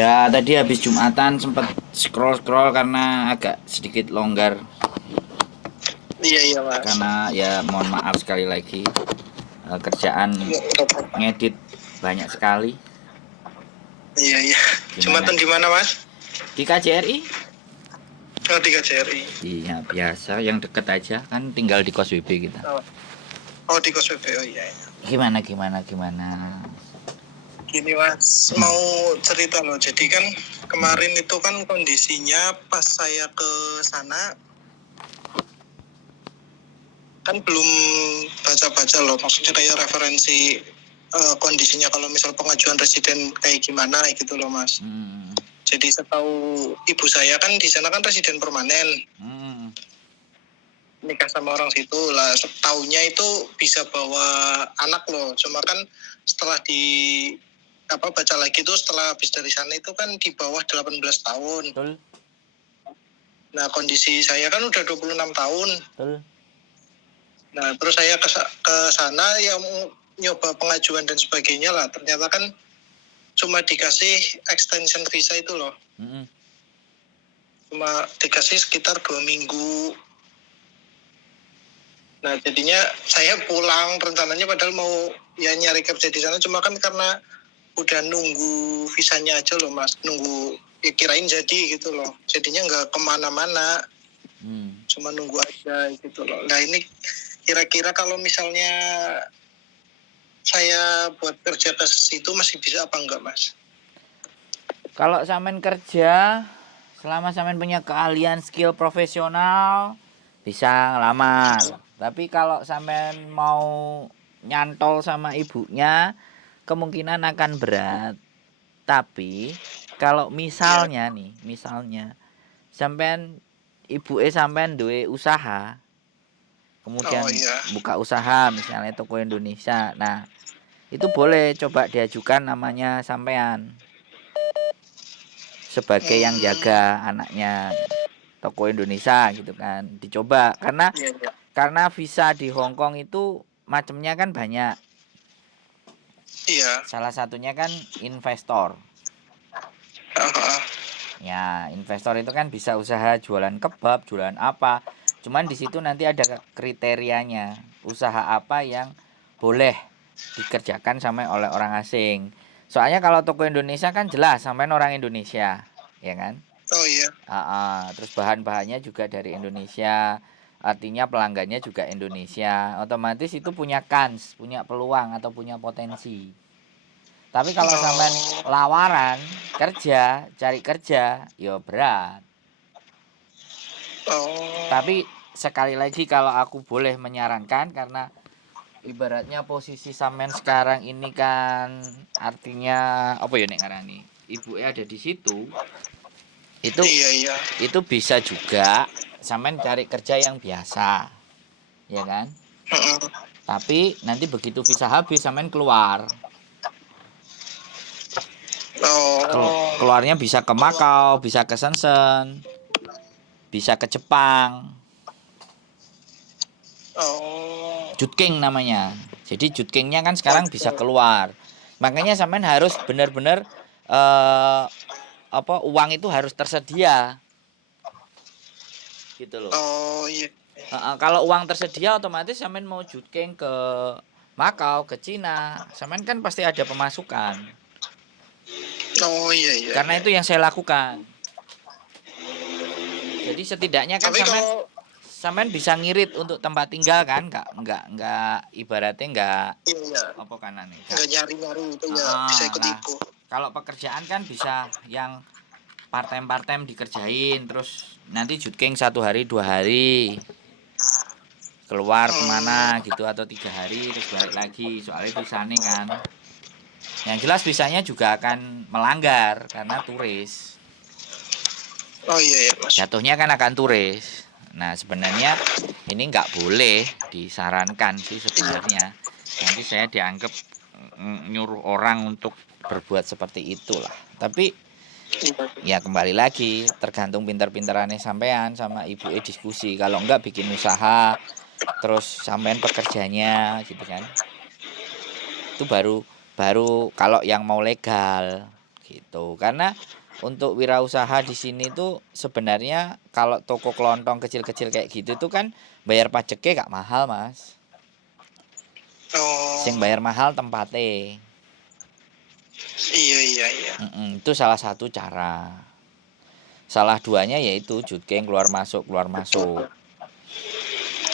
Ya tadi habis Jumatan sempat scroll-scroll karena agak sedikit longgar. Iya iya Mas. Karena ya mohon maaf sekali lagi, kerjaan ngedit banyak sekali. Iya iya. Gimana? Jumatan di mana Mas? Di KJRI? Oh di KJRI. Iya biasa, yang deket aja kan, tinggal di kos WB kita. Oh di kos WB. Oh iya. Gimana? Gini Mas, mau cerita loh. Jadi kan kemarin itu kan kondisinya pas saya ke sana kan belum baca-baca loh. Maksudnya kayak referensi kondisinya kalau misal pengajuan residen kayak gimana gitu loh Mas. Jadi setahu ibu saya kan di sana kan residen permanen. Nikah sama orang situ lah, setaunya itu bisa bawa anak loh. Cuma kan setelah baca lagi tuh setelah habis dari sana itu kan di bawah 18 tahun. Betul. Nah kondisi saya kan udah 26 tahun. Betul. Nah terus saya ke sana yang nyoba pengajuan dan sebagainya lah. Ternyata kan cuma dikasih extension visa itu loh. Cuma dikasih sekitar 2 minggu. Nah jadinya saya pulang rencananya padahal mau ya nyari kerja di sana, cuma kan karena udah nunggu visanya aja loh Mas, nunggu ya kirain jadi gitu loh, jadinya nggak kemana-mana, cuma nunggu aja gitu loh. Nah ini kira-kira kalau misalnya saya buat kerja ke situ masih bisa apa enggak Mas? Kalau sampean kerja, selama sampean punya keahlian skill profesional, bisa ngelamar. Tapi kalau sampean mau nyantol sama ibunya, kemungkinan akan berat. Tapi kalau misalnya sampean sampean duwe usaha, kemudian buka usaha misalnya toko Indonesia. Nah, itu boleh coba diajukan namanya sampean sebagai yang jaga anaknya toko Indonesia gitu kan. Dicoba karena visa di Hong Kong itu macamnya kan banyak. Iya. Salah satunya kan investor. Ya, investor itu kan bisa usaha jualan kebab, jualan apa. Cuman di situ nanti ada kriterianya. Usaha apa yang boleh dikerjakan sama oleh orang asing. Soalnya kalau toko Indonesia kan jelas sampai orang Indonesia, ya kan? Oh iya. Terus bahan-bahannya juga dari Indonesia. Artinya pelanggannya juga Indonesia. Otomatis itu punya kans, punya peluang atau punya potensi. Tapi kalau sampean lawaran kerja, cari kerja, ya berat. Tapi sekali lagi kalau aku boleh menyarankan, karena ibaratnya posisi sampean sekarang ini kan artinya apa ya nek ngarani? Ibunya ada di situ. Itu bisa juga sampean cari kerja yang biasa. Ya kan? Tapi nanti begitu visa habis sampean keluar. Keluarnya bisa ke Makau, bisa ke Shenzhen, bisa ke Jepang. Jutking namanya. Jadi jutkingnya kan sekarang bisa keluar. Makanya sampean harus benar-benar uang itu harus tersedia. Gitu loh. Kalau uang tersedia otomatis sampean mau jutking ke Makau, ke Cina, sampean kan pasti ada pemasukan. Iya. Karena itu yang saya lakukan. Jadi setidaknya kan sampean bisa ngirit untuk tempat tinggal kan, enggak ibaratnya enggak apa kanan nih. Enggak nyari-nyari itu ya bisa ikut-ikut. Kalau pekerjaan kan bisa yang part-time dikerjain, terus nanti jutking 1 hari 2 hari. Keluar kemana gitu atau 3 hari terus balik lagi, soalnya visanya kan. Yang jelas visanya juga akan melanggar karena turis. Iya Mas. Jatuhnya kan akan turis. Nah sebenarnya ini nggak boleh disarankan sih sebenarnya. Nanti saya dianggap nyuruh orang untuk berbuat seperti itulah. Tapi ya kembali lagi tergantung pinter-pinterannya sampean sama ibu diskusi. Kalau enggak bikin usaha terus sampean pekerjanya gitu kan. Itu baru kalau yang mau legal gitu. Karena untuk wirausaha di sini tuh sebenarnya kalau toko kelontong kecil-kecil kayak gitu tuh kan bayar pajaknya gak mahal, Mas. Oh, Sing bayar mahal tempatnya. iya. Itu salah satu cara. Salah duanya yaitu judging keluar masuk.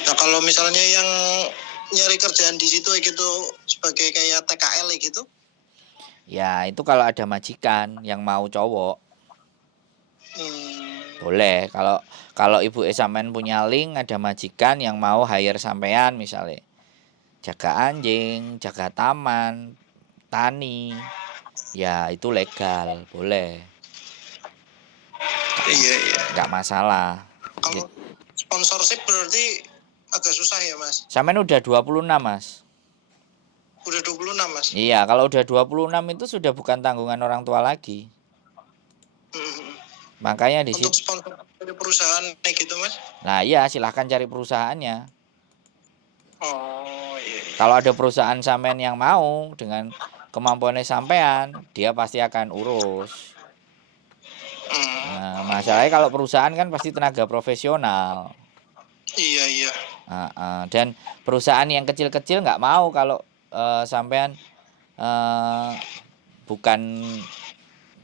Nah kalau misalnya yang nyari kerjaan di situ gitu sebagai kayak TKL gitu, Ya itu kalau ada majikan yang mau cowok hmm, boleh. Kalau kalau ibu sampean punya link ada majikan yang mau hire sampean misalnya jaga anjing, jaga taman, tani, ya itu legal, boleh. iya. Nggak masalah. Kalau sponsorship berarti agak susah ya mas. Sampean udah 26, Mas. Udah 26 mas. Iya, kalau udah 26 itu sudah bukan tanggungan orang tua lagi. Hmm. Makanya di Untuk situ. sponsor dari perusahaan kayak gitu mas. Nah, iya silahkan cari perusahaannya. Oh iya. Kalau ada perusahaan sampean yang mau dengan kemampuannya sampean, dia pasti akan urus. Nah, masalahnya kalau perusahaan kan pasti tenaga profesional. Iya. Dan perusahaan yang kecil-kecil nggak mau kalau sampean bukan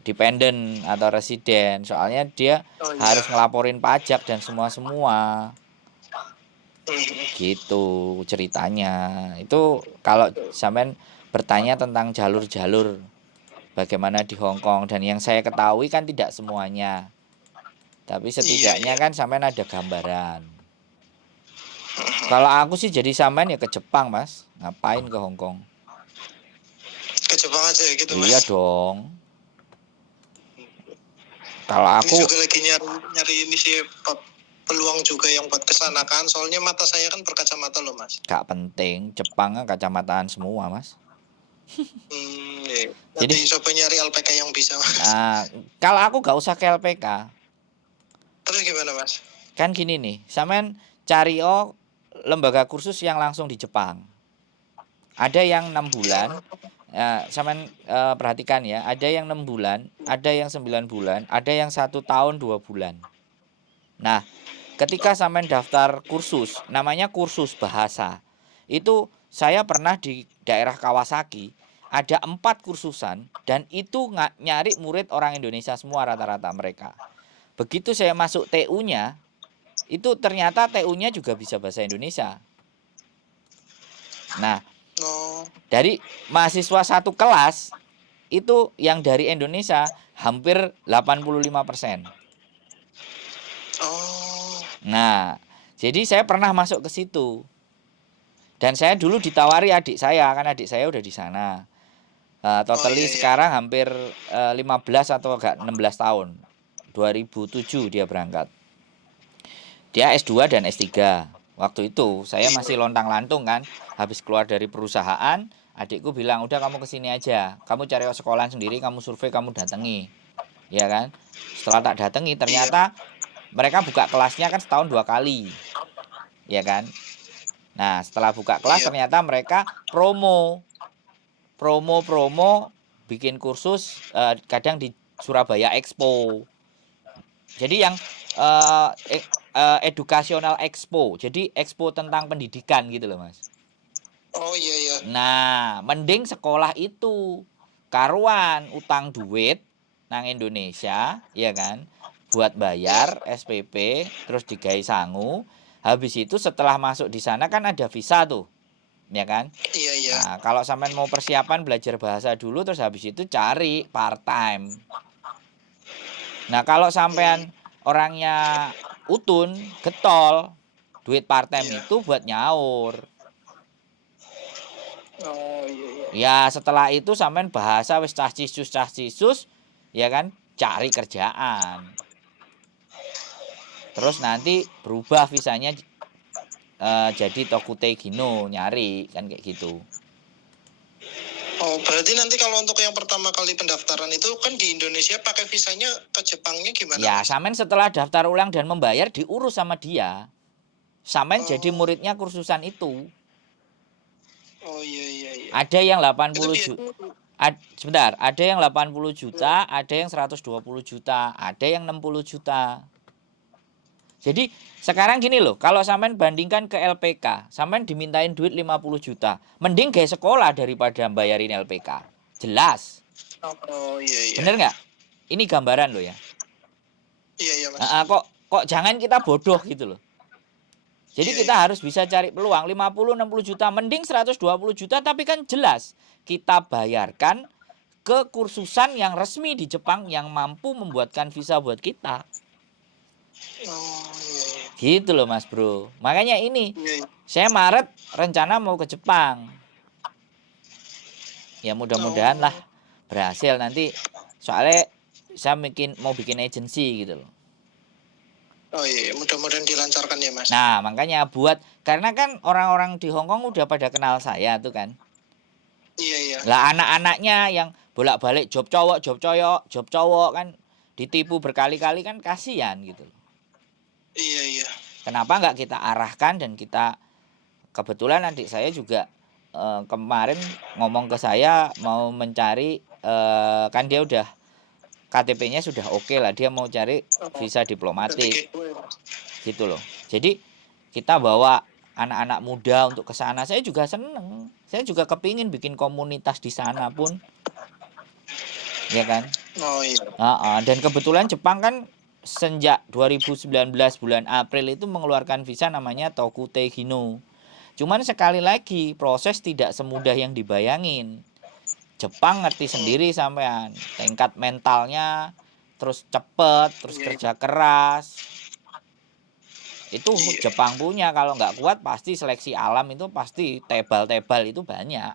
dependen atau residen, soalnya dia Oh harus iya. ngelaporin pajak dan semua Hmm. gitu ceritanya. Itu kalau sampean bertanya tentang jalur-jalur bagaimana di Hong Kong, dan yang saya ketahui kan tidak semuanya, tapi setidaknya Iya. kan sampean ada gambaran. Kalau aku sih jadi sampean ya ke Jepang, Mas. Ngapain ke Hong Kong? Ke Jepang aja ya gitu Iya mas. dong. Kalau Ini aku juga lagi nyari ini sih peluang juga yang buat kesana kan. Soalnya mata saya kan berkacamata loh mas. gak penting, Jepang kan kacamataan semua, Mas. Iya. Jadi Nanti coba nyari LPK yang bisa mas. kalau aku gak usah ke LPK. Terus gimana mas? Kan gini nih, sampean cari lembaga kursus yang langsung di Jepang. Ada yang 6 bulan. Sampean perhatikan ya, ada yang 6 bulan, ada yang 9 bulan, ada yang 1 tahun 2 bulan. Nah, ketika sampean daftar kursus, namanya kursus bahasa. Itu saya pernah di daerah Kawasaki, ada 4 kursusan dan itu nyari murid orang Indonesia semua rata-rata mereka. Begitu saya masuk TU-nya, itu ternyata TU-nya juga bisa bahasa Indonesia. Nah, dari mahasiswa satu kelas itu yang dari Indonesia hampir 85%. Nah, jadi saya pernah masuk ke situ. Dan saya dulu ditawari adik saya, kan adik saya udah di sana. Totally sekarang hampir 15 atau enggak 16 tahun. 2007 dia berangkat. Dia S2 dan S3. Waktu itu saya masih lontang-lantung kan, habis keluar dari perusahaan, adikku bilang, "Udah kamu kesini aja. Kamu cari sekolah sendiri, kamu survei, kamu datangi." Ya kan? Setelah tak datangi ternyata mereka buka kelasnya kan setahun 2 kali. Ya kan? Nah, setelah buka kelas ternyata mereka promo bikin kursus kadang di Surabaya Expo. Jadi yang edukasional expo. Jadi expo tentang pendidikan gitu loh, Mas. Oh iya. Nah, mending sekolah itu karuan utang duit nang Indonesia, ya kan? Buat bayar SPP, terus digawe sangu. Habis itu setelah masuk di sana kan ada visa tuh. Ya kan? Iya. Nah, kalau sampean mau persiapan belajar bahasa dulu terus habis itu cari part time. Nah, kalau sampean orangnya utun, getol, duit part time itu buat nyaur. Oh iya. Ya, setelah itu sampean bahasa wis cah cisus, ya kan? Cari kerjaan. Terus nanti berubah visanya jadi Tokute Gino, nyari kan kayak gitu. Oh, berarti nanti kalau untuk yang pertama kali pendaftaran itu kan di Indonesia pakai visanya ke Jepangnya gimana? Ya, sampean setelah daftar ulang dan membayar diurus sama dia. Sampean jadi muridnya kursusan itu. Oh iya. Ada yang 80 juta. Sebentar, ada yang 80 juta, ada yang 120 juta, ada yang 60 juta. Jadi sekarang gini loh, kalau sampean bandingkan ke LPK, sampean dimintain duit 50 juta. Mending gaya sekolah daripada bayarin LPK. Jelas. Oh iya iya. Bener nggak? Ini gambaran loh ya. Iya iya Mas. Kok jangan kita bodoh gitu loh. Jadi Iya, kita iya. harus bisa cari peluang 50-60 juta, mending 120 juta, tapi kan jelas kita bayarkan ke kursusan yang resmi di Jepang yang mampu membuatkan visa buat kita. Oh iya iya. Gitu loh Mas Bro. Makanya ini, Iya, iya. saya Maret rencana mau ke Jepang. Ya mudah-mudahan lah berhasil nanti. Soalnya saya mau bikin agensi gitu loh. Oh iya, mudah-mudahan dilancarkan ya Mas. Nah makanya karena kan orang-orang di Hong Kong udah pada kenal saya tuh kan. Iya iya. Lah anak-anaknya yang bolak-balik job cowok kan ditipu berkali-kali kan kasihan gitu. Iya iya. Kenapa nggak kita arahkan dan kita kebetulan adik saya juga kemarin ngomong ke saya mau mencari kan dia udah KTP-nya sudah oke lah, dia mau cari visa diplomatik gitu loh. Jadi kita bawa anak-anak muda untuk ke sana. Saya juga seneng, saya juga kepingin bikin komunitas di sana pun, ya kan. Oh iya. Dan kebetulan Jepang kan sejak 2019 bulan April itu mengeluarkan visa namanya Tokute Hino. Cuman sekali lagi proses tidak semudah yang dibayangin. Jepang ngerti sendiri sampean, tingkat mentalnya, terus cepet, terus kerja keras. Itu Jepang punya, kalau nggak kuat pasti seleksi alam itu pasti tebal-tebal itu banyak.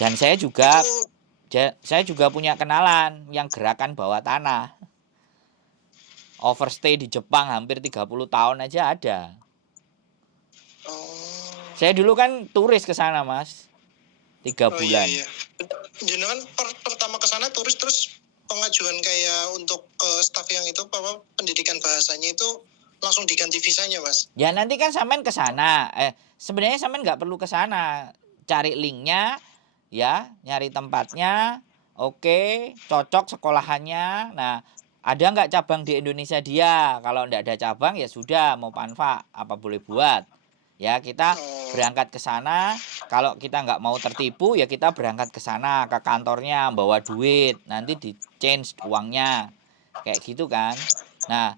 Dan saya juga punya kenalan yang gerakan bawah tanah. Overstay di Jepang hampir 30 tahun aja ada. Saya dulu kan turis ke sana Mas. 3 bulan. Iya, iya. Jadi kan pertama ke sana turis terus pengajuan kayak untuk staf yang itu pendidikan bahasanya itu langsung diganti visanya Mas. Ya nanti kan sampean ke sana. Sebenarnya sampean nggak perlu ke sana. Cari linknya, ya, nyari tempatnya. Oke, cocok sekolahannya. Nah, ada nggak cabang di Indonesia dia? Kalau nggak ada cabang ya sudah, mau panfa apa boleh buat. Ya kita berangkat ke sana. Kalau kita nggak mau tertipu ya kita berangkat ke sana ke kantornya bawa duit. Nanti di change uangnya kayak gitu kan. Nah,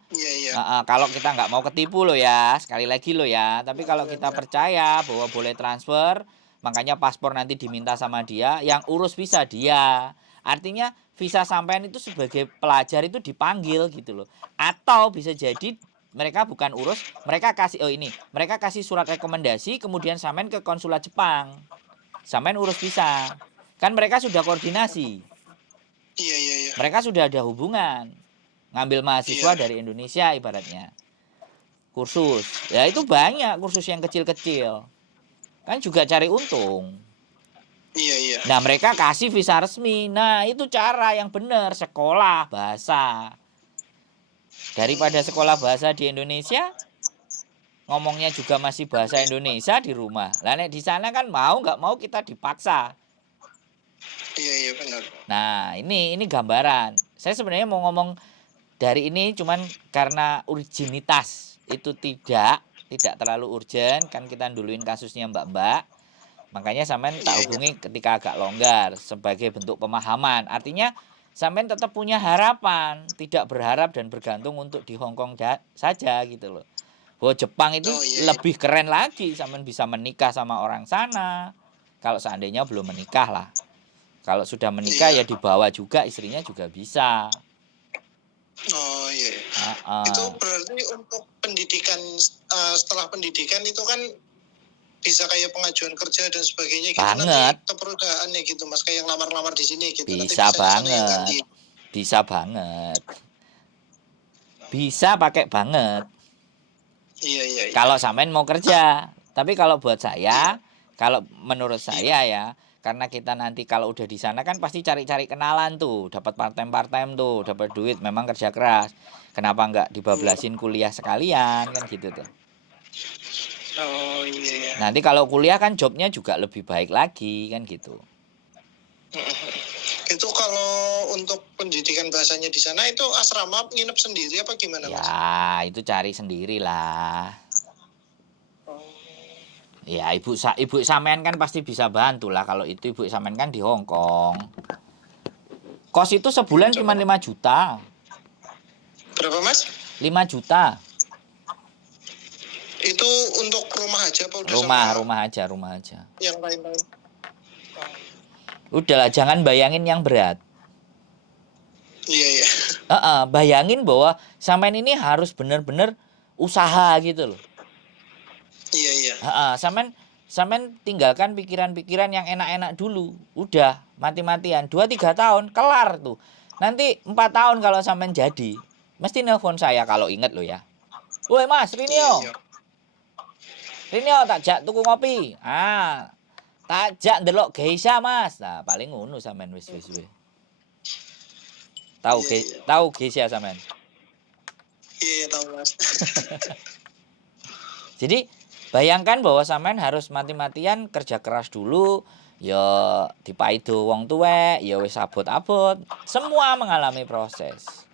kalau kita nggak mau ketipu loh ya, sekali lagi loh ya. Tapi kalau kita percaya bahwa boleh transfer, makanya paspor nanti diminta sama dia, yang urus visa dia. Artinya visa sampean itu sebagai pelajar itu dipanggil gitu loh. Atau bisa jadi mereka bukan urus, mereka kasih surat rekomendasi, kemudian sampean ke konsulat Jepang. Sampean urus visa. Kan mereka sudah koordinasi. Iya, iya, iya. Mereka sudah ada hubungan. Ngambil mahasiswa dari Indonesia ibaratnya. Kursus. Ya itu banyak kursus yang kecil-kecil. Kan juga cari untung. Iya, iya. Nah mereka kasih visa resmi. Nah itu cara yang benar. Sekolah bahasa. Daripada sekolah bahasa di Indonesia, ngomongnya juga masih bahasa Indonesia di rumah. Lah nek di sana kan mau nggak mau kita dipaksa. Iya, iya benar. Nah ini gambaran. Saya sebenarnya mau ngomong dari ini cuman karena urgenitas itu tidak terlalu urgent kan, kita duluin kasusnya mbak-mbak. Makanya sampean tak hubungi ketika agak longgar sebagai bentuk pemahaman. Artinya sampean tetap punya harapan, tidak berharap dan bergantung untuk di Hong Kong saja gitu loh. Bahwa Jepang itu lebih keren lagi, sampean bisa menikah sama orang sana. Kalau seandainya belum menikah lah. Kalau sudah menikah ya dibawa juga, istrinya juga bisa. Oh iya. Itu berarti untuk pendidikan, setelah pendidikan itu kan bisa kayak pengajuan kerja dan sebagainya gitu. Banget. Nanti ke perusahaannya gitu Mas, kayak lamar-lamar di sini gitu. Bisa nanti banget. Bisa banget. Bisa pakai banget. Iya, iya, iya. Kalau sampean mau kerja. Tapi kalau buat saya, kalau menurut saya ya, karena kita nanti kalau udah di sana kan pasti cari-cari kenalan tuh, dapat part-time tuh, dapat duit, memang kerja keras. Kenapa nggak dibablasin kuliah sekalian kan gitu tuh. Oh iya. Nanti kalau kuliah kan jobnya juga lebih baik lagi kan gitu. Itu kalau untuk pendidikan bahasanya di sana itu asrama nginep sendiri apa gimana Mas? Ya, itu cari sendiri lah. Oh, Ya, ibu sampean kan pasti bisa bantu lah kalau itu ibu sampean kan di Hong Kong. Kos itu iya, sebulan cuma coba. 5 juta. Berapa Mas? 5 juta. Itu untuk rumah aja apa udah sama Rumah aja. yang lain-lain? Udahlah, jangan bayangin yang berat. Iya iya. Bayangin bahwa sampean ini harus bener-bener usaha gitu loh. Iya iya. Sampean tinggalkan pikiran-pikiran yang enak-enak dulu. Udah, mati-matian. 2-3 tahun, kelar tuh. Nanti 4 tahun kalau sampean jadi. Mesti nelpon saya kalau inget lo ya. Woi Mas, Iya iya. Rinio tak jak tuku ngopi. Tak jak ndelok geisha Mas. Nah, paling ngono sampean wis. Iya, iya. Tahu geisha sampean. Iya tahu Mas. Jadi bayangkan bahwa sampean harus mati-matian kerja keras dulu, ya dipaido wong tuwek, ya wis abot-abot, semua mengalami proses.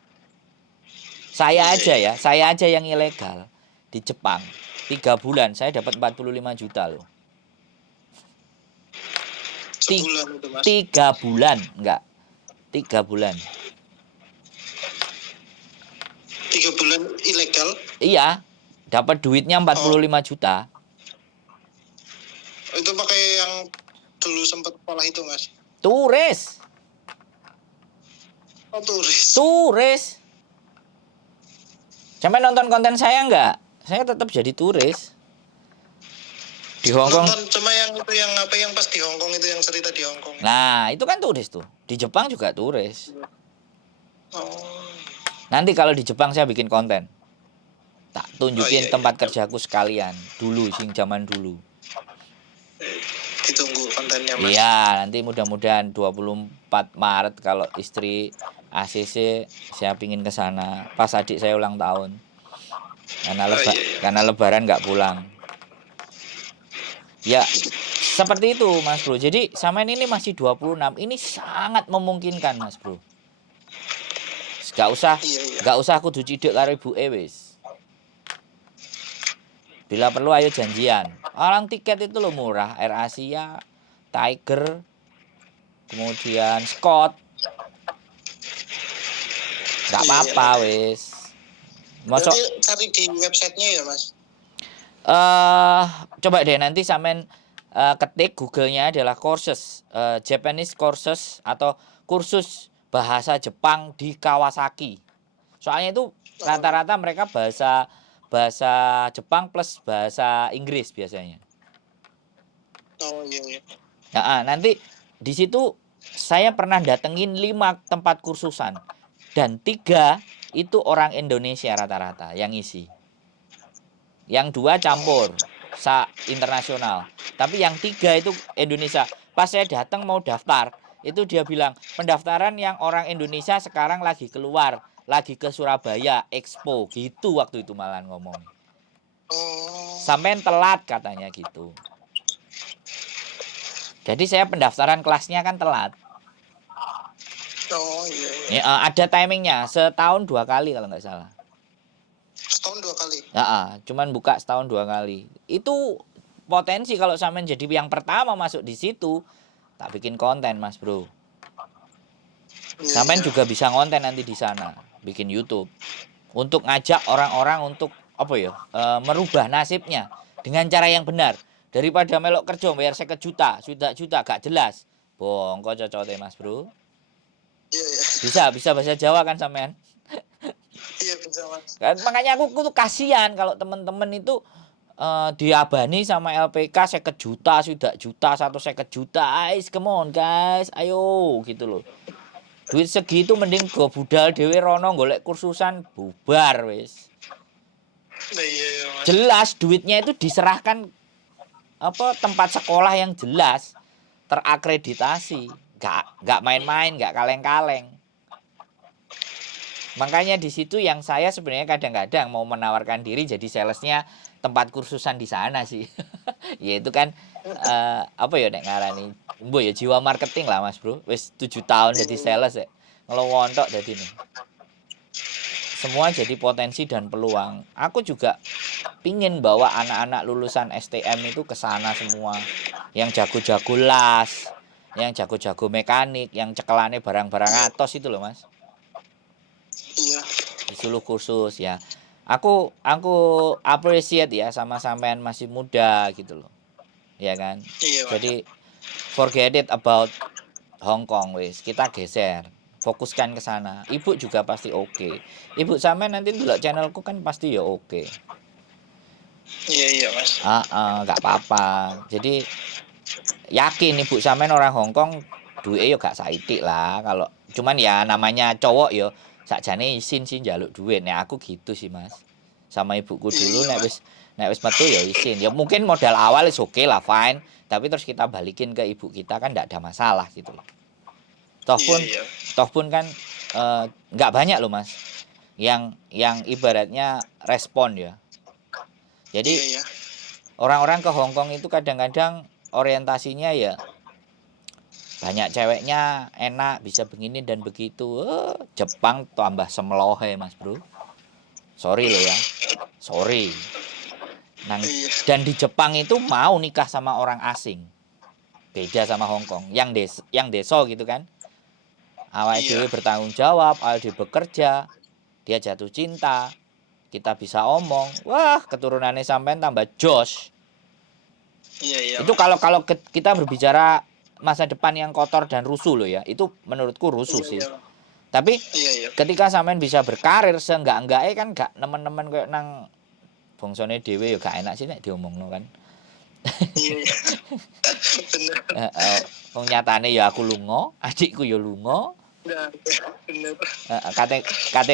Saya aja yang ilegal di Jepang 3 bulan saya dapat 45 juta loh. Sebulan itu Mas. 3 bulan, enggak. 3 bulan. 3 bulan ilegal. Iya, dapat duitnya 45 juta. Itu pakai yang dulu sempat sekolah itu Mas. Turis. Oh turis. Sampai nonton konten saya enggak? Saya tetap jadi turis. Di Hong Kong. Nonton cuma yang itu yang apa yang pas di Hong Kong itu yang cerita di Hong Kong. Nah, itu kan turis tuh. Di Jepang juga turis. Oh. Nanti kalau di Jepang saya bikin konten. Tak tunjukin iya. tempat kerjaku sekalian. Dulu, sing zaman dulu. Ditunggu kontennya Mas. Iya, nanti mudah-mudahan 24 Maret kalau istri ACC saya pingin ke sana pas adik saya ulang tahun. Karena lebaran nggak pulang. Ya, seperti itu Mas Bro. Jadi sampean ini masih 26. Ini sangat memungkinkan Mas Bro. Gak usah kudu cidek karo ibuke wis. Bila perlu ayo janjian. Orang tiket itu lo murah, Air Asia, Tiger, kemudian Scott. Gak apa-apa wis. Mosok cari di websitenya ya Mas. Coba deh nanti sampean ketik Google-nya adalah courses, Japanese courses atau kursus bahasa Jepang di Kawasaki. Soalnya itu rata-rata mereka bahasa Jepang plus bahasa Inggris biasanya. Oh iya. Nah, nanti di situ saya pernah datengin 5 tempat kursusan dan 3 itu orang Indonesia rata-rata yang isi. Yang 2 campur, internasional. Tapi yang 3 itu Indonesia. Pas saya datang mau daftar, itu dia bilang pendaftaran yang orang Indonesia sekarang lagi keluar, lagi ke Surabaya Expo gitu waktu itu malah ngomong. Sampai telat katanya gitu. Jadi saya pendaftaran kelasnya kan telat. Oh iya. Ya, ada timingnya setahun 2 kali kalau nggak salah. Setahun 2 kali. Cuman buka setahun 2 kali. Itu potensi kalau sampean jadi yang pertama masuk di situ, tak bikin konten Mas Bro. Sampean juga bisa konten nanti di sana, bikin YouTube untuk ngajak orang-orang untuk merubah nasibnya dengan cara yang benar. Daripada melok kerja bayar 50 juta gak jelas. Bongko cocote Mas Bro. Iya. Bisa bahasa Jawa kan sampean? Iya bisa Mas. Kan makanya aku tuh kasihan kalau temen-temen itu diabani sama LPK 50 juta, 1 juta. Come on guys, ayo gitu loh. Duit segitu mending go budal dhewe rono golek kursusan bubar wis. Iya, Mas. Jelas duitnya itu diserahkan tempat sekolah yang jelas terakreditasi, nggak main-main, nggak kaleng-kaleng. Makanya di situ yang saya sebenarnya kadang-kadang mau menawarkan diri jadi salesnya tempat kursusan di sana sih. Yaitu kan nek ngarani Mbok ya jiwa marketing lah Mas Bro. Wis 7 tahun jadi sales ya. Ngelowontok dadi nih. Semua jadi potensi dan peluang. Aku juga pingin bawa anak-anak lulusan STM itu ke sana semua. Yang jago-jago las, yang jago-jago mekanik, yang cekelane barang-barang atos itu loh Mas. Iya. Disuruh kursus ya. Aku appreciate ya sama sampean masih muda gitu loh. Ya kan? Iya, Mas. Jadi forget it about Hong Kong wis, kita geser. Fokuskan ke sana. Ibu juga pasti oke. Ibu sampean nanti ndelok channelku kan pasti ya oke. Iya, Mas. Nggak apa-apa. Jadi yakin ibu sampean orang Hong Kong duitnya ya gak saitik lah. Kalau cuman ya namanya cowok ya sakjane isin sih njaluk duit. Nek aku gitu sih Mas. Sama ibuku dulu Iya, Mas. nek wis metu ya isin. Ya mungkin modal awal is oke lah fine, tapi terus kita balikin ke ibu kita kan nggak ada masalah gitu loh. Toh Iya. pun kan nggak banyak loh Mas yang ibaratnya respon ya. Jadi Iya. orang-orang ke Hong Kong itu kadang-kadang orientasinya ya banyak ceweknya, enak, bisa begini dan begitu. Jepang tambah semlohe Mas Bro. Sorry loh ya. Sorry. Iya. Dan di Jepang itu mau nikah sama orang asing. Beda sama Hong Kong. Yang deso gitu kan. Awake Iya. dhewe bertanggung jawab, awake dhewe bekerja, dia jatuh cinta, kita bisa omong, wah keturunannya sampean tambah jos. Iya, Itu Mas. kalau kita berbicara masa depan yang kotor dan rusuh loh ya, itu menurutku rusuh sih. Iya. Tapi Iya. ketika sampean bisa berkarir seenggak-enggaknya kan gak nemen-nemen kayak nang bongsone dhewe ya gak enak sih nek diomongno kan. Iya. Bener. Wong nyatane ya aku lunga, adikku ya lunga. Nah, bener. Kate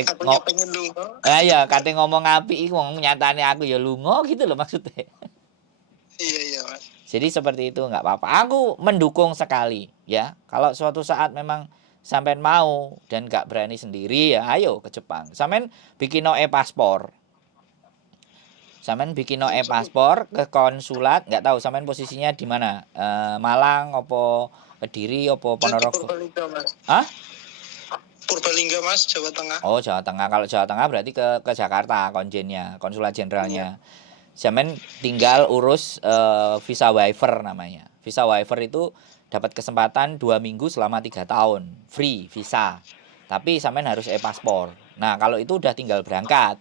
Akunya pengen lunga. ya kate ngomong apik iku wong nyatane aku ya lunga gitu loh maksudnya. Iya, Mas. Jadi seperti itu nggak apa-apa. Aku mendukung sekali ya. Kalau suatu saat memang sampean mau dan nggak berani sendiri ya ayo ke Jepang. Sampean bikin e-paspor. Sampean bikin e-paspor ke konsulat, nggak tahu sampean posisinya di mana? Malang opo Kediri opo Itu di Ponorogo? Purbalingga, Mas. Hah? Purbalingga, Mas, Jawa Tengah. Oh, Jawa Tengah. Kalau Jawa Tengah berarti ke Jakarta konjennya, konsulat jenderalnya. Sampean tinggal urus visa waiver namanya. Visa waiver itu dapat kesempatan 2 minggu selama 3 tahun. Free visa. Tapi sampean harus e-paspor. Nah, kalau itu udah tinggal berangkat.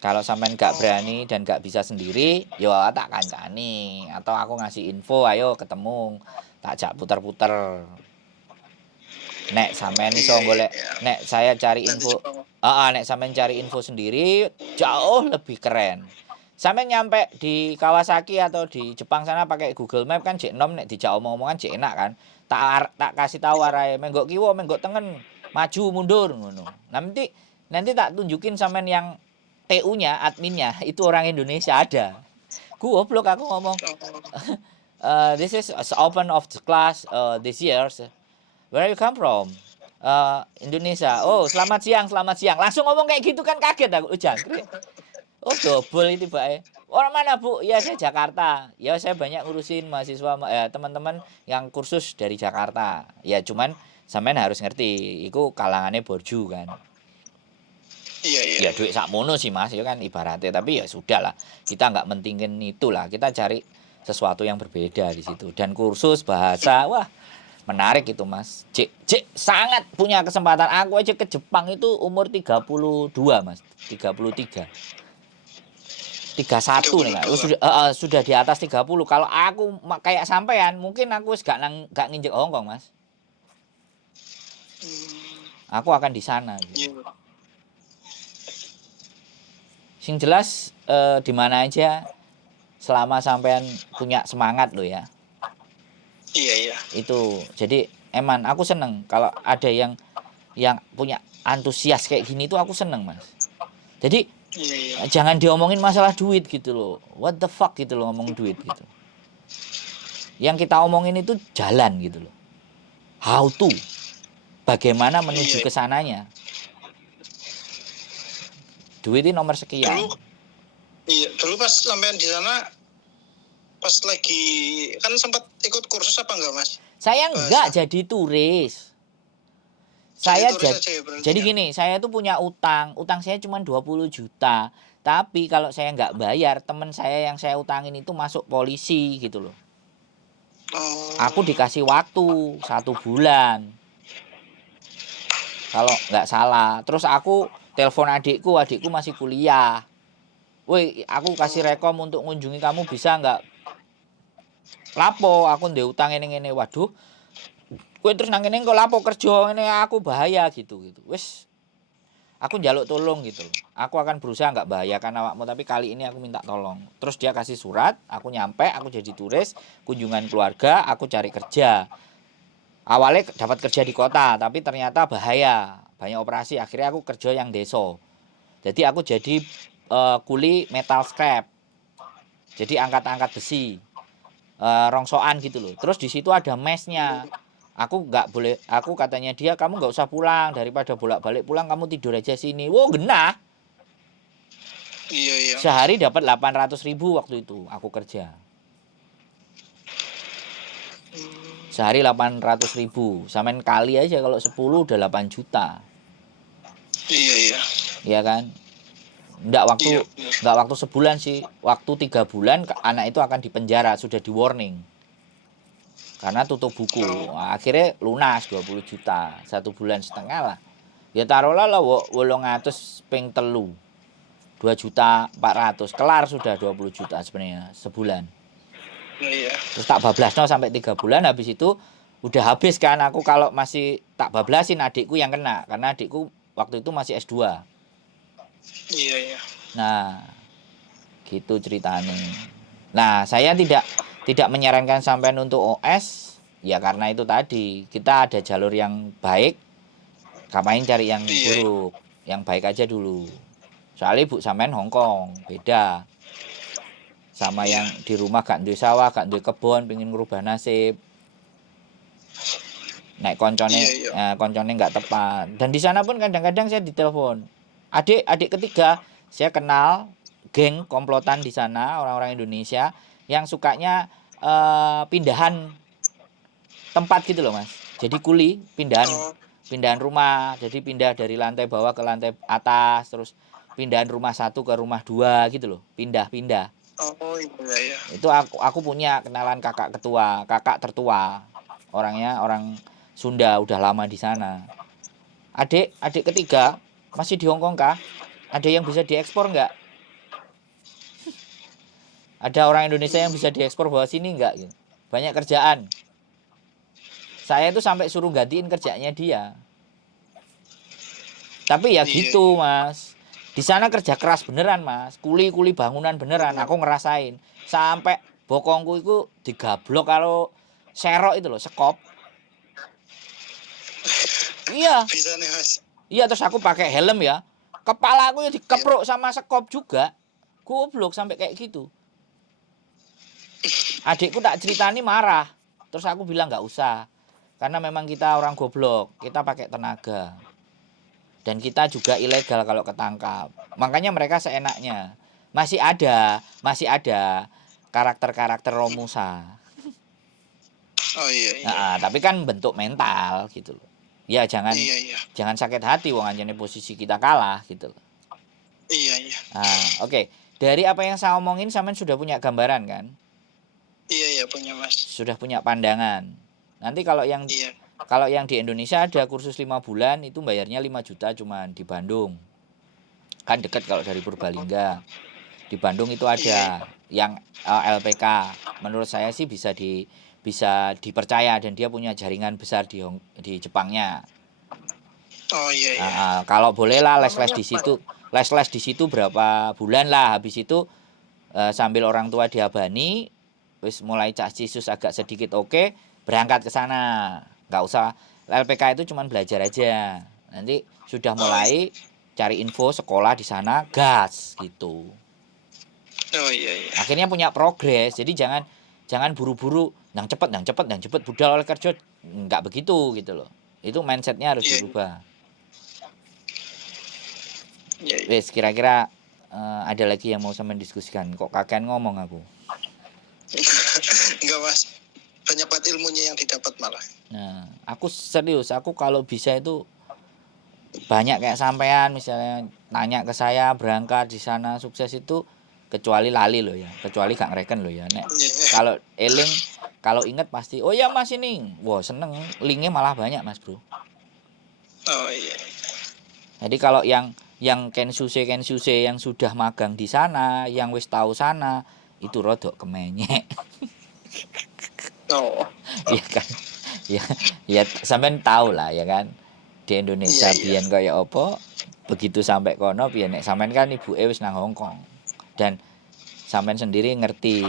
Kalau sampean gak berani dan gak bisa sendiri, yo tak kancani atau aku ngasih info, ayo ketemu, tak jak puter-puter. Nek sampean iso golek, nek saya cari info, nek sampean cari info sendiri jauh lebih keren. Sampean nyampe di Kawasaki atau di Jepang sana pakai Google Map kan cek nom nek dijak omong-omongan cek enak kan. Tak kasih tahu arahe menggok kiwa, menggok tengen, maju mundur ngono. Nanti tak tunjukin sampean yang TU-nya, adminnya itu orang Indonesia ada. Goblok aku ngomong. This is open of the class this year. Where you come from? Indonesia. Oh, selamat siang, selamat siang. Langsung ngomong kayak gitu kan kaget aku. Jangkrik. Oh, double itu, Pak. Orang mana, Bu? Ya, saya Jakarta. Ya, saya banyak ngurusin mahasiswa teman-teman yang kursus dari Jakarta. Ya, cuman sampean harus ngerti, itu kalangannya borju kan. Iya. Ya duit sakmono sih Mas, ya kan ibaratnya, tapi ya sudahlah. Kita nggak mentingin itulah. Kita cari sesuatu yang berbeda di situ. Dan kursus bahasa, wah, menarik itu Mas. Cek sangat punya kesempatan. Aku aja ke Jepang itu umur 32 Mas, 33. 31 nih Kak. Sudah di atas 30. Kalau aku kayak sampean, mungkin aku gak nginjek Hong Kong Mas. Aku akan di sana gitu. Sing jelas di mana aja selama sampean punya semangat loh ya. Iya. Itu. Jadi eman aku seneng kalau ada yang punya antusias kayak gini tuh aku seneng Mas. Jadi jangan diomongin masalah duit gitu loh. What the fuck gitu loh ngomong duit gitu. Yang kita omongin itu jalan gitu loh. How to. Bagaimana menuju ke sananya. Duit ini nomor sekian. Dulu pas sampean di sana pas lagi kan sempat ikut kursus apa enggak Mas? Saya enggak Bahasa. jadi turis. Jadi Saya turis aja ya berarti jadi ya? gini, saya tuh punya utang saya cuma 20 juta. Tapi kalau saya nggak bayar, teman saya yang saya utangin itu masuk polisi gitu loh. Aku Oh, dikasih waktu 1 bulan. Kalau nggak salah. Terus aku telepon adikku masih kuliah. Woi, aku kasih oh, rekom untuk ngunjungi kamu, bisa nggak? Lapo, aku ndek utang ini. Waduh, kowe terus nang kene kok lapo kerja ngene, aku bahaya gitu. Wis, aku njaluk tolong gitu loh. Aku akan berusaha nggak bahayakan awakmu, tapi kali ini aku minta tolong. Terus dia kasih surat, aku nyampe, aku jadi turis, kunjungan keluarga, aku cari kerja. Awalnya dapat kerja di kota, tapi ternyata bahaya, banyak operasi. Akhirnya aku kerja yang deso. Jadi aku jadi kuli metal scrap. Jadi angkat-angkat besi, rongsokan gitu loh. Terus di situ ada mesnya. Aku nggak boleh, aku katanya dia, kamu nggak usah pulang, daripada bolak-balik pulang kamu tidur aja sini. Wow, genah. iya iya Mas. Sehari dapat 800.000 waktu itu aku kerja. Hmm, Sehari 800.000. Samain kali aja, kalau 10 udah 8 juta. iya iya Iya kan? Enggak waktu iya benar. enggak waktu sebulan sih. Waktu 3 bulan anak itu akan dipenjara, sudah di warning. Karena tutup buku. Oh, Nah, akhirnya lunas 20 juta. 1 bulan setengah lah. Ya taruhlah lah 800 ping telu. 2.400.000. Kelar sudah 20 juta sebenarnya sebulan. iya iya. Terus tak bablasno sampai 3 bulan, habis itu udah habis kan. Aku kalau masih tak bablasin, adikku yang kena, karena adikku waktu itu masih S2. Iya iya. Nah, gitu ceritanya. Nah, saya tidak menyarankan sampean untuk OS ya, karena itu tadi kita ada jalur yang baik, ngapain cari yang Iya, iya. buruk. Yang baik aja dulu. Soalnya ibu sampean Hongkong beda sama Iya. yang di rumah gak duwe sawah, gak duwe kebon, pengen ngerubah nasib. Naik Iya, koncone, iya. koncone nggak tepat. Dan di sana pun kadang-kadang saya ditelepon. Adik ketiga, saya kenal geng komplotan di sana, orang-orang Indonesia yang sukanya pindahan tempat gitu loh, Mas. Jadi kuli, pindahan Oh, pindahan rumah. Jadi pindah dari lantai bawah ke lantai atas, terus pindahan rumah satu ke rumah dua gitu loh. Pindah-pindah. oh iya, iya. Itu aku punya kenalan kakak ketua, kakak tertua. Orangnya orang Sunda, udah lama di sana. Adik ketiga masih di Hongkong kah? Ada yang bisa diekspor nggak? Ada orang Indonesia yang bisa Hmm, diekspor bawa sini nggak? Gitu. Banyak kerjaan. Saya itu sampai suruh gantiin kerjanya dia. Tapi ya iya, gitu, iya. Mas. Di sana kerja keras beneran, Mas. Kuli-kuli bangunan beneran. Benar. Aku ngerasain. Sampai bokongku itu digablok kalau serok itu loh, sekop. Iya, Bisa nih, Mas. iya, terus aku pakai helm ya. Kepala aku ya Iya. dikepruk sama sekop juga. Goblok sampai kayak gitu. Adikku tak ceritani marah. Terus aku bilang nggak usah. Karena memang kita orang goblok, kita pakai tenaga. Dan kita juga ilegal kalau ketangkap. Makanya mereka seenaknya. Masih ada karakter-karakter Romusa. Oh iya, iya. Nah, tapi kan bentuk mental gitu loh. Ya jangan Iya, iya. jangan sakit hati wong anjene posisi kita kalah gitu loh. Iya, iya. Nah, oke. Dari apa yang saya omongin sampean sudah punya gambaran kan? Iya, iya punya, Mas. Sudah punya pandangan. Nanti kalau yang Iya. kalau yang di Indonesia ada kursus 5 bulan itu bayarnya 5 juta cuman di Bandung. Kan dekat kalau dari Purbalingga. Di Bandung itu Iya, iya. ada yang LPK. Menurut saya sih bisa dipercaya, dan dia punya jaringan besar di Jepangnya. Oh iya, iya. Kalau boleh lah les-les Namanya di apa ya? situ. Les-les di situ berapa bulan lah, habis itu sambil orang tua diabani, wis mulai cak cisus agak sedikit oke, berangkat ke sana. Nggak usah LPK, itu cuman belajar aja. Nanti sudah Oh iya. mulai cari info sekolah di sana, gas gitu. Oh iya, iya. Akhirnya punya progres. Jadi jangan jangan buru-buru yang cepet budal oleh kerja, nggak begitu gitu loh. Itu mindsetnya harus Iya, dirubah. iya, iya. Wes, kira-kira ada lagi yang mau sama diskusikan? Kok kakean ngomong aku? enggak mas, banyak banget ilmunya yang didapat malah. Nah, aku serius, aku kalau bisa itu banyak kayak sampean misalnya nanya ke saya berangkat di sana sukses itu, kecuali lali loh ya, kecuali gak ngereken loh ya. Nek Iya. kalau eling, kalau inget pasti, oh ya mas ini, wah seneng, linknya malah banyak mas bro. Oh iya. Jadi kalau yang kensuse yang sudah magang di sana, yang wis tahu sana, itu rodok kemenyek. Oh Iya kan? Ya, ya sampean tahu lah ya kan. Di Indonesia iya iya. biyen kaya apa, begitu sampai kono biyen nek sampean kan ibuke wis nang Hong Kong. Dan sampean sendiri ngerti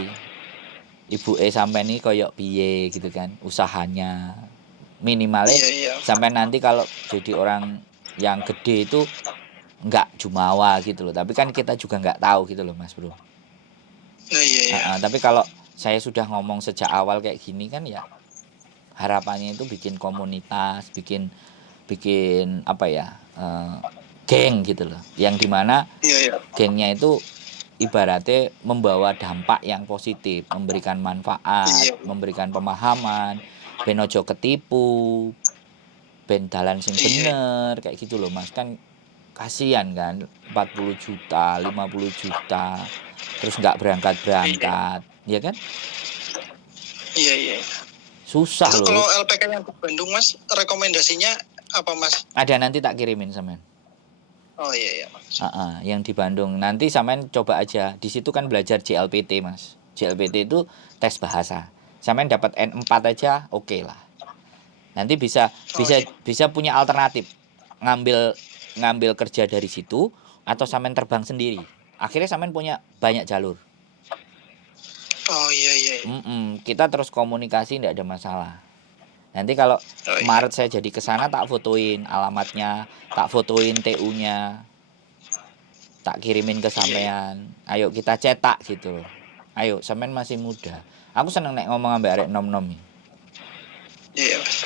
ibuke sampean iki kaya piye gitu kan usahanya. Minimale Iya iya. sampean nanti kalau jadi orang yang gede itu nggak jumawa gitu loh. Tapi kan kita juga nggak tahu gitu loh Mas Bro. Nah iya iya. Tapi kalau saya sudah ngomong sejak awal kayak gini kan ya harapannya itu bikin komunitas, bikin bikin apa ya, geng gitu loh. Yang dimana Iya iya. gengnya itu ibaratnya membawa dampak yang positif, memberikan manfaat, Iya. memberikan pemahaman, ben ojo ketipu, ben dalan sing Iya. bener kayak gitu loh Mas. Kan kasihan kan 40 juta, 50 juta terus nggak berangkat-berangkat, ya kan? Iya iya. Susah Itu loh. kalau LPK yang di Bandung mas, rekomendasinya apa mas? Ada nanti tak kirimin sampean. Oh iya iya mas. Yang di Bandung. Nanti sampean coba aja. Di situ kan belajar JLPT, Mas. JLPT itu tes bahasa. Sampean dapat N4 aja, oke lah. Nanti bisa Oh bisa iya. bisa punya alternatif. Ngambil ngambil kerja dari situ atau sampean terbang sendiri. Akhirnya sampean punya banyak jalur. Oh iya iya. Kita terus komunikasi tidak ada masalah. Nanti kalau Oh iya. Maret saya jadi ke sana tak fotoin alamatnya, tak fotoin TU-nya, tak kirimin ke sampean. Ayo kita cetak gitu loh. Ayo, sampean masih muda. Aku seneng nek ngomong ambek arek nom-nom iki. Iya mas.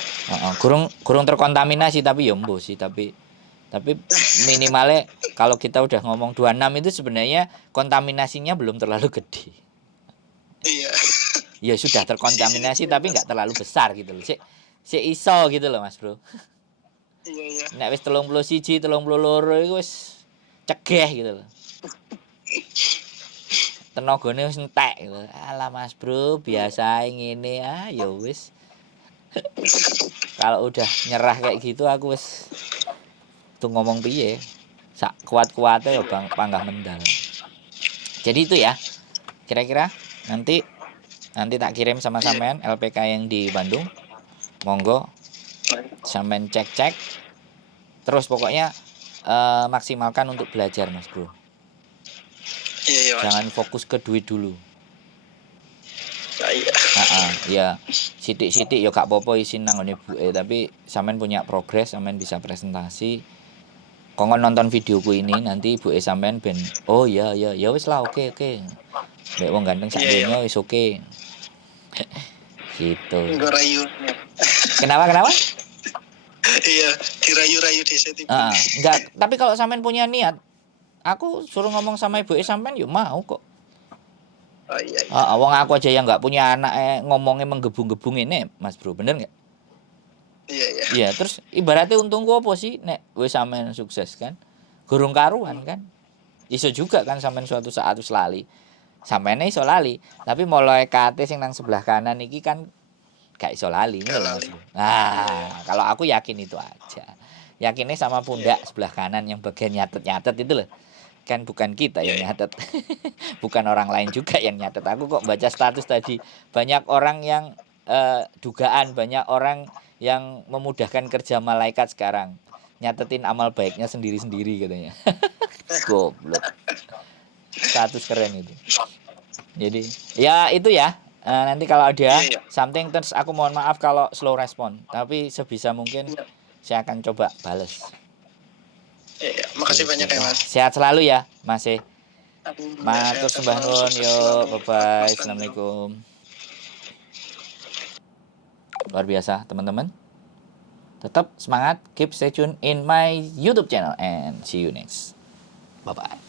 Kurang terkontaminasi tapi ya mbo sih, tapi minimalnya kalau kita udah ngomong 26 itu sebenarnya kontaminasinya belum terlalu gede. Iya. Ya sudah terkontaminasi tapi nggak terlalu besar gitu loh. Sik iso gitu loh Mas Bro. Iya iya. Nek wis 31, 32 iku wis cegeh gitu loh. Tenagane wis entek gitu. Alah Mas Bro, biasa ngene ya wis. Kalau udah nyerah kayak gitu aku wis tuh ngomong piye. Sak kuat-kuate ya Bang panggah mendal. Jadi itu ya. Kira-kira nanti tak kirim sama sampean LPK yang di Bandung. Monggo sampean cek-cek. Terus pokoknya maksimalkan untuk belajar Mas Bro. Iya iya mas. Jangan fokus ke duit dulu. Nah, iya. Ya sithik-sithik ya gak apa-apa isin nang ngene buke, tapi sampean punya progres, sampean bisa presentasi. Kongkon nonton videoku ini nanti ibuke sampean ben oh ya wis lah oke. Nek wong ganteng sak Iya iya. donya wis oke. Gitu. Enggak rayu. Kenapa? Iya, dirayu-rayu di situ. Enggak, tapi kalau sampean punya niat, aku suruh ngomong sama ibuke sampean yo mau kok. Oh iya iya. Wong aku aja yang nggak punya anak ngomongnya menggebung-gebung ini, Mas Bro, bener nggak? Iya iya. Iya, terus ibaratnya untungku apa sih nek wis sampean sukses kan? Gurung karuan kan? Iso juga kan sampean suatu saat wis lali. Sampeyan iso lali, tapi mulai kate sing nang sebelah kanan iki kan gak iso lali ngono lho Mas Bro. Nah, kalau aku yakin itu aja. Yakinnya sama pundak sebelah kanan yang bagian nyatet-nyatet itu loh. Kan bukan kita yang nyatet. Bukan orang lain juga yang nyatet. Aku kok baca status tadi banyak orang yang dugaan banyak orang yang memudahkan kerja malaikat sekarang. Nyatetin amal baiknya sendiri-sendiri katanya. Goblok. Status keren itu. Jadi, ya itu ya. Nanti kalau ada something terus aku mohon maaf kalau slow respon. Tapi sebisa mungkin saya akan coba bales. Iya, makasih banyak ya Mas. Sehat selalu ya, Mas. Matur Sehat sembah selalu, nuwun sukses yo. selalu. Bye-bye. Assalamualaikum. Luar biasa, teman-teman. Tetap semangat, keep stay tune in my YouTube channel and see you next. Bye-bye.